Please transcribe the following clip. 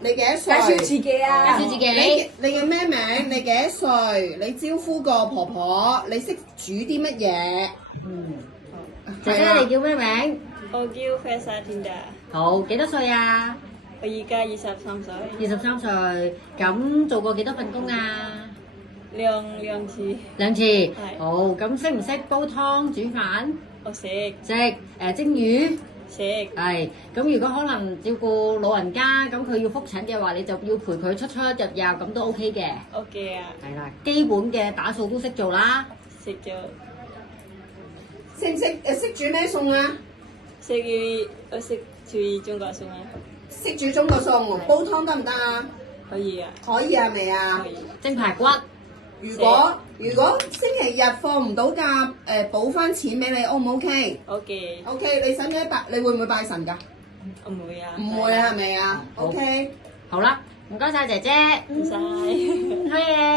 你幾多歲？介紹自己啊！介紹自己。你叫咩名？你幾多歲？你招呼個婆婆，你識煮啲乜嘢？姐姐你叫咩名？我叫 Fesatinda，好，幾多歲啊？我而家23歲， 23歲。咁做過幾多份工啊？兩次2次。係好，咁識唔識煲湯煮飯？我食識。蒸魚？食係。咁如果可能照顧老人家，咁佢要覆診嘅話，你就要陪佢出入入，咁都 OK 嘅。 OK 啊，係啦，基本嘅打掃都識做啦。食咗識煮咩餸啊？我識煮中國餸啊，識煮中國餸，煲湯得唔得啊？可以啊，可以係咪啊可？以蒸排骨。如果星期日放唔到假，補翻錢俾你 O 唔 OK？ OK， OK，你使唔使你會唔會拜神㗎？我唔會啊，唔會係咪啊？OK。好啦，唔該晒姐姐。唔使。好嘢。